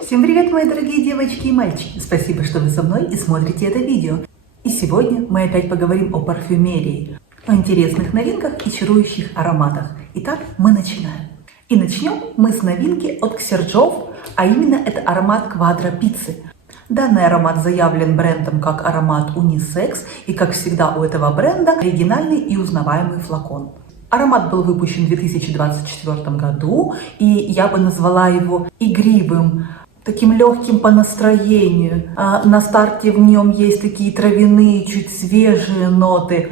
Всем привет, мои дорогие девочки и мальчики! Спасибо, что вы со мной и смотрите это видео. И сегодня мы опять поговорим о парфюмерии, о интересных новинках и чарующих ароматах. Итак, мы начинаем. И начнем мы с новинки от Ксержов, а именно это аромат Quadra Pizzi. Данный аромат заявлен брендом как аромат унисекс, и как всегда у этого бренда оригинальный и узнаваемый флакон. Аромат был выпущен в 2024 году, и я бы назвала его игривым, таким легким по настроению. На старте в нем есть такие травяные, чуть свежие ноты.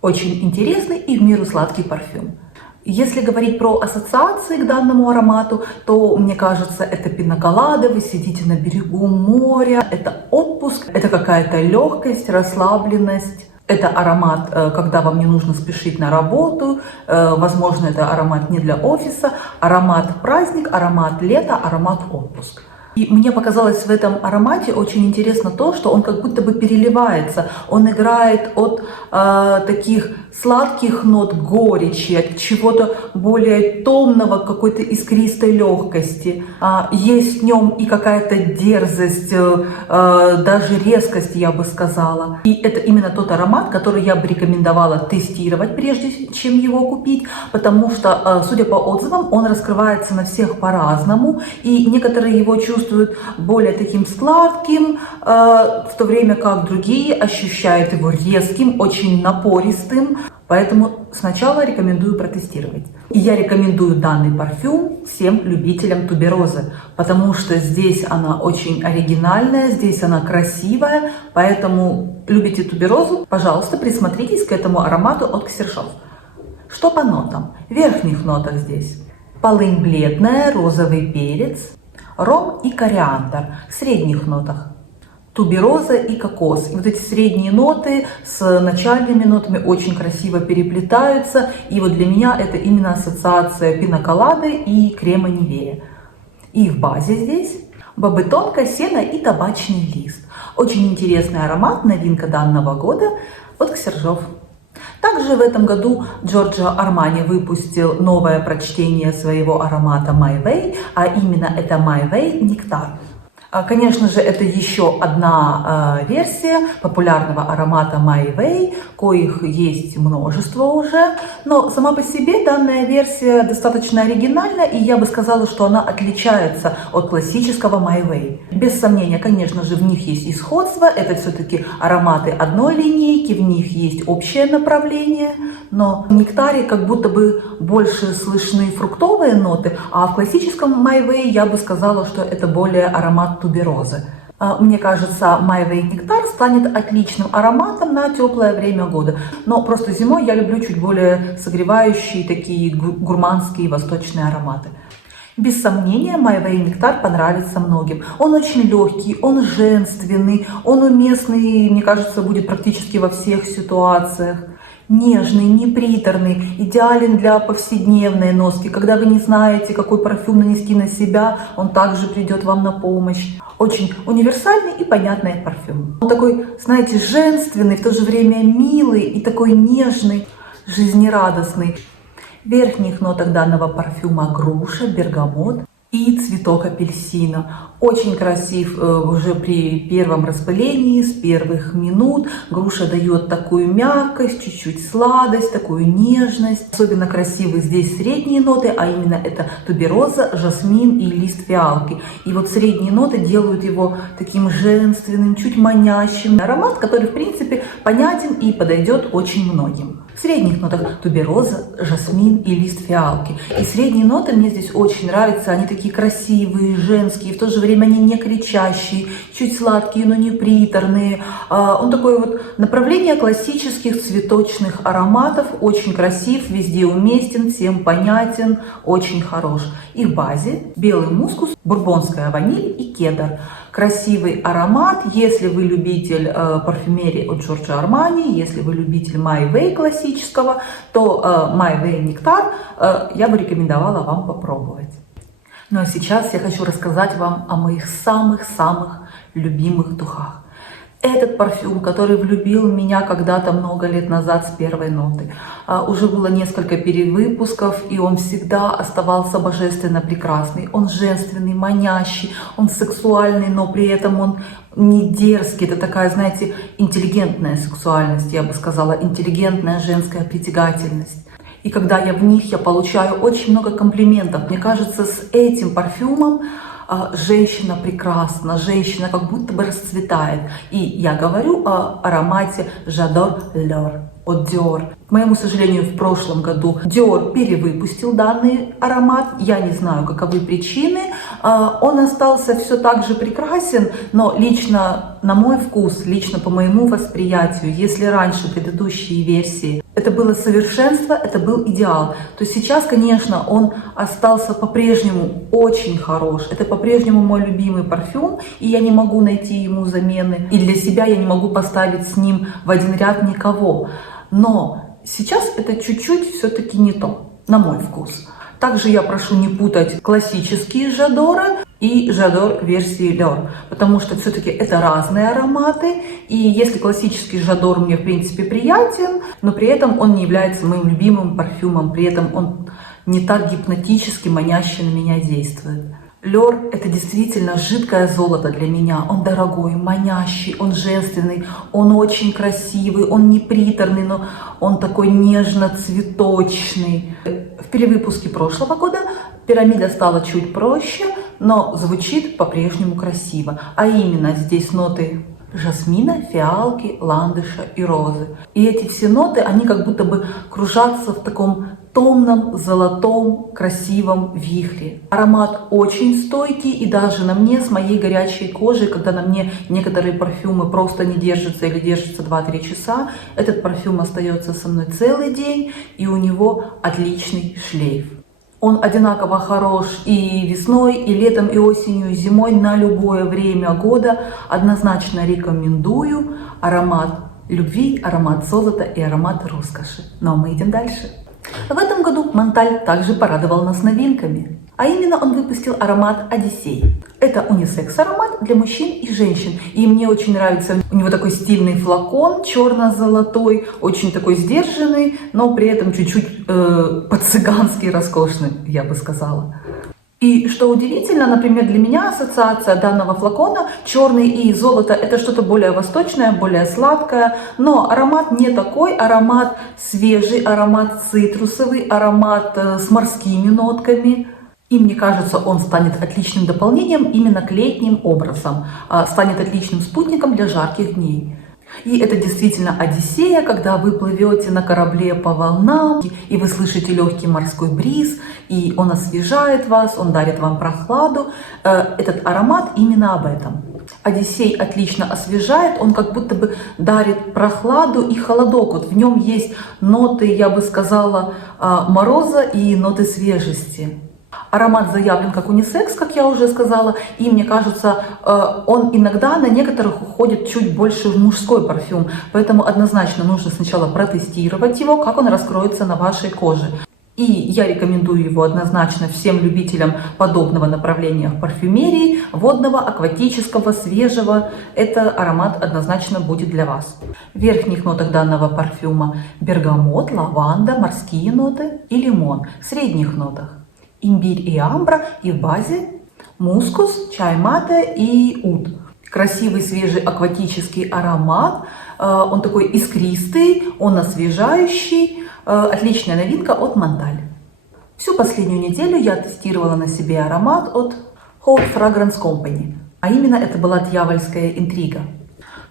Очень интересный и в меру сладкий парфюм. Если говорить про ассоциации к данному аромату, то, мне кажется, это пинаколада, вы сидите на берегу моря, это отпуск, это какая-то легкость, расслабленность. Это аромат, когда вам не нужно спешить на работу, возможно, это аромат не для офиса, аромат праздник, аромат лето, аромат отпуск. И мне показалось в этом аромате очень интересно то, что он как будто бы переливается. Он играет от таких сладких нот горечи, от чего-то более томного, какой-то искристой легкости. Есть в нем и какая-то дерзость, даже резкость, я бы сказала. И это именно тот аромат, который я бы рекомендовала тестировать, прежде чем его купить, потому что, судя по отзывам, он раскрывается на всех по-разному, и некоторые его чувствуют более таким сладким, в то время как другие ощущают его резким, очень напористым. Поэтому сначала рекомендую протестировать. И я рекомендую данный парфюм всем любителям туберозы, потому что здесь она очень оригинальная, здесь она красивая. Поэтому любите туберозу, пожалуйста, присмотритесь к этому аромату от Ксержов. Что по нотам? В верхних нотах здесь полынь бледная, розовый перец, ром и кориандр. В средних нотах тубероза и кокос. И вот эти средние ноты с начальными нотами очень красиво переплетаются. И вот для меня это именно ассоциация пинаколады и крема Нивея. И в базе здесь бобы тонко, сено и табачный лист. Очень интересный аромат, новинка данного года от Ксержов. Также в этом году Giorgio Armani выпустил новое прочтение своего аромата My Way, а именно это My Way Нектар. Конечно же, это еще одна версия популярного аромата My Way, коих есть множество уже, но сама по себе данная версия достаточно оригинальна, и я бы сказала, что она отличается от классического My Way. Без сомнения, конечно же, в них есть и сходство, это все-таки ароматы одной линейки, в них есть общее направление, но в нектаре как будто бы больше слышны фруктовые ноты, а в классическом My Way я бы сказала, что это более аромат туберозы. Мне кажется, My Way Нектар станет отличным ароматом на теплое время года. Но просто зимой я люблю чуть более согревающие, такие гурманские восточные ароматы. Без сомнения, My Way Нектар понравится многим. Он очень легкий, он женственный, он уместный, мне кажется, будет практически во всех ситуациях. Нежный, неприторный, идеален для повседневной носки. Когда вы не знаете, какой парфюм нанести на себя, он также придет вам на помощь. Очень универсальный и понятный парфюм. Он такой, знаете, женственный, в то же время милый и такой нежный, жизнерадостный. В верхних нотах данного парфюма груша, бергамот и цветок апельсина. Очень красив уже при первом распылении, с первых минут. Груша дает такую мягкость, чуть-чуть сладость, такую нежность. Особенно красивы здесь средние ноты, а именно это тубероза, жасмин и лист фиалки. И вот средние ноты делают его таким женственным, чуть манящим. Аромат, который в принципе понятен и подойдет очень многим. В средних нотах тубероза, жасмин и лист фиалки. И средние ноты мне здесь очень нравятся. Они такие красивые, женские, в то же время они не кричащие, чуть сладкие, но не приторные. Он такое вот направление классических цветочных ароматов. Очень красив, везде уместен, всем понятен, очень хорош. И в базе белый мускус, бурбонская ваниль и кедр. Красивый аромат, если вы любитель парфюмерии от Giorgio Armani, если вы любитель My Way классического, то My Way Нектар я бы рекомендовала вам попробовать. Ну а сейчас я хочу рассказать вам о моих самых-самых любимых духах. Этот парфюм, который влюбил меня когда-то много лет назад с первой ноты. Уже было несколько перевыпусков, и он всегда оставался божественно прекрасный. Он женственный, манящий, он сексуальный, но при этом он не дерзкий. Это такая, знаете, интеллигентная сексуальность, я бы сказала, интеллигентная женская притягательность. И когда я в них, я получаю очень много комплиментов. Мне кажется, с этим парфюмом женщина прекрасна, женщина как будто бы расцветает. И я говорю о аромате J'adore L'Or от Dior. К моему сожалению, в прошлом году Dior перевыпустил данный аромат. Я не знаю, каковы причины. Он остался все так же прекрасен, но лично на мой вкус, лично по моему восприятию, если раньше предыдущие версии это было совершенство, это был идеал, то сейчас, конечно, он остался по-прежнему очень хорош. Это по-прежнему мой любимый парфюм, и я не могу найти ему замены. И для себя я не могу поставить с ним в один ряд никого. Но сейчас это чуть-чуть все-таки не то, на мой вкус. Также я прошу не путать классические J'adore и J'adore версии L'Or, потому что все-таки это разные ароматы, и если классический J'adore мне в принципе приятен, но при этом он не является моим любимым парфюмом, при этом он не так гипнотически, маняще на меня действует. L'Or — это действительно жидкое золото для меня. Он дорогой, манящий, он женственный, он очень красивый, он не приторный, но он такой нежно-цветочный. В перевыпуске прошлого года пирамида стала чуть проще, но звучит по-прежнему красиво. А именно здесь ноты жасмина, фиалки, ландыша и розы. И эти все ноты, они как будто бы кружатся в таком томном, золотом, красивом вихре. Аромат очень стойкий, и даже на мне, с моей горячей кожей, когда на мне некоторые парфюмы просто не держатся или держатся 2-3 часа, этот парфюм остается со мной целый день, и у него отличный шлейф. Он одинаково хорош и весной, и летом, и осенью, и зимой, на любое время года. Однозначно рекомендую. Аромат любви, аромат золота и аромат роскоши. Ну а мы идем дальше. В этом году Монталь также порадовал нас новинками. А именно он выпустил аромат Одиссей. Это унисекс-аромат для мужчин и женщин. И мне очень нравится, у него такой стильный флакон, черно-золотой, очень такой сдержанный, но при этом чуть-чуть по-цыгански роскошный, я бы сказала. И что удивительно, например, для меня ассоциация данного флакона черный и золото — это что-то более восточное, более сладкое, но аромат не такой, аромат свежий, аромат цитрусовый, аромат с морскими нотками. И мне кажется, он станет отличным дополнением именно к летним образам, станет отличным спутником для жарких дней. И это действительно Одиссея, когда вы плывете на корабле по волнам, и вы слышите легкий морской бриз, и он освежает вас, он дарит вам прохладу. Этот аромат именно об этом. Одиссей отлично освежает, он как будто бы дарит прохладу и холодок. Вот в нем есть ноты, я бы сказала, мороза и ноты свежести. Аромат заявлен как унисекс, как я уже сказала, и мне кажется, он иногда на некоторых уходит чуть больше в мужской парфюм, поэтому однозначно нужно сначала протестировать его, как он раскроется на вашей коже. И я рекомендую его однозначно всем любителям подобного направления в парфюмерии, водного, акватического, свежего. Это аромат однозначно будет для вас. В верхних нотах данного парфюма бергамот, лаванда, морские ноты и лимон. В средних нотах имбирь и амбра, и в базе мускус, чай мате и уд. Красивый свежий акватический аромат, он такой искристый, он освежающий, отличная новинка от Монталь. Всю последнюю неделю я тестировала на себе аромат от Haute Fragrance Company, а именно это была дьявольская интрига.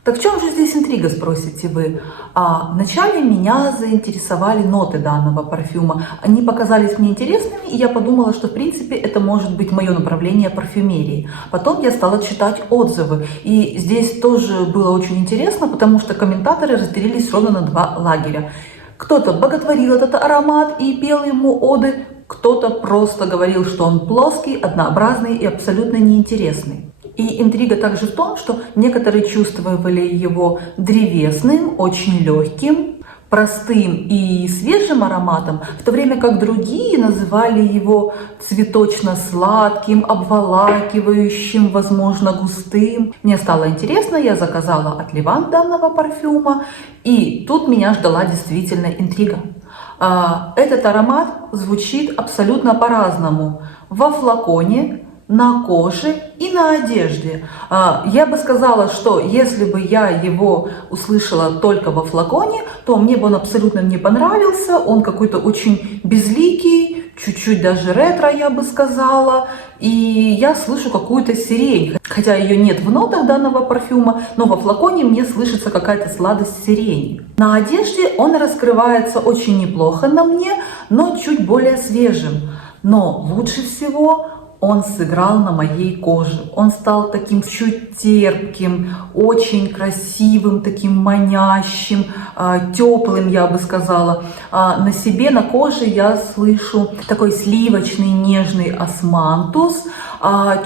Так в чем же здесь интрига, спросите вы? Вначале меня заинтересовали ноты данного парфюма. Они показались мне интересными, и я подумала, что в принципе это может быть мое направление парфюмерии. Потом я стала читать отзывы, и здесь тоже было очень интересно, потому что комментаторы разделились ровно на два лагеря. Кто-то боготворил этот аромат и пел ему оды, кто-то просто говорил, что он плоский, однообразный и абсолютно неинтересный. И интрига также в том, что некоторые чувствовали его древесным, очень легким, простым и свежим ароматом, в то время как другие называли его цветочно-сладким, обволакивающим, возможно, густым. Мне стало интересно, я заказала от Ливан данного парфюма, и тут меня ждала действительно интрига. Этот аромат звучит абсолютно по-разному во флаконе, на коже и на одежде. Я бы сказала, что если бы я его услышала только во флаконе, то мне бы он абсолютно не понравился. Он какой-то очень безликий, чуть-чуть даже ретро, я бы сказала. И я слышу какую-то сирень, хотя ее нет в нотах данного парфюма, но во флаконе мне слышится какая-то сладость сирени. На одежде он раскрывается очень неплохо на мне, но чуть более свежим. Но лучше всего он сыграл на моей коже. Он стал таким чуть терпким, очень красивым, таким манящим, теплым, я бы сказала. На себе, на коже я слышу такой сливочный, нежный османтус,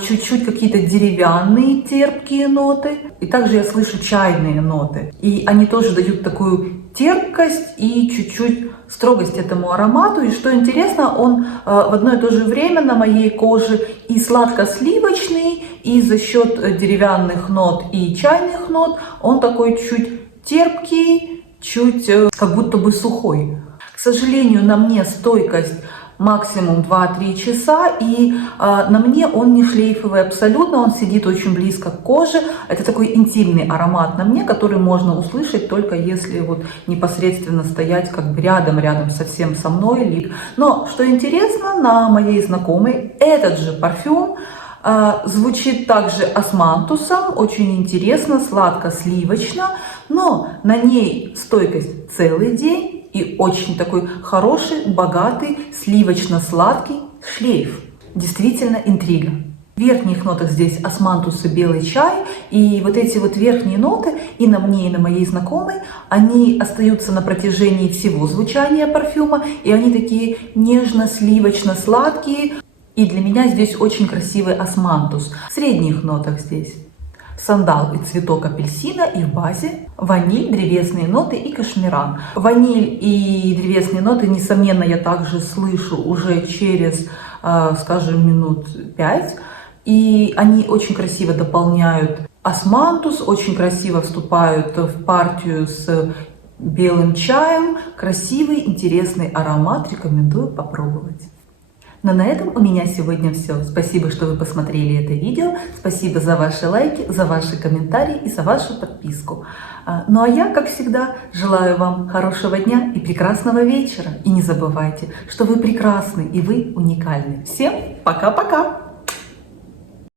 чуть-чуть какие-то деревянные терпкие ноты. И также я слышу чайные ноты. И они тоже дают такую терпкость и чуть-чуть строгость этому аромату. И что интересно, он в одно и то же время на моей коже и сладко-сливочный, и за счет деревянных нот и чайных нот он такой чуть терпкий, чуть как будто бы сухой. К сожалению, на мне стойкость максимум 2-3 часа, и на мне он не шлейфовый абсолютно, он сидит очень близко к коже. Это такой интимный аромат на мне, который можно услышать только если вот непосредственно стоять как бы рядом совсем со мной. Но что интересно, на моей знакомой этот же парфюм звучит также османтусом, очень интересно, сладко-сливочно, но на ней стойкость целый день и очень такой хороший, богатый, сливочно-сладкий шлейф. Действительно интрига. В верхних нотах здесь османтус и белый чай, и вот эти вот верхние ноты и на мне, и на моей знакомой, они остаются на протяжении всего звучания парфюма, и они такие нежно-сливочно-сладкие. И для меня здесь очень красивый османтус. В средних нотах здесь сандал и цветок апельсина, и в базе ваниль, древесные ноты и кашмиран. Ваниль и древесные ноты, несомненно, я также слышу уже через, скажем, минут 5. И они очень красиво дополняют османтус, очень красиво вступают в партию с белым чаем. Красивый, интересный аромат, рекомендую попробовать. Но на этом у меня сегодня все. Спасибо, что вы посмотрели это видео. Спасибо за ваши лайки, за ваши комментарии и за вашу подписку. Ну а я, как всегда, желаю вам хорошего дня и прекрасного вечера. И не забывайте, что вы прекрасны и вы уникальны. Всем пока-пока!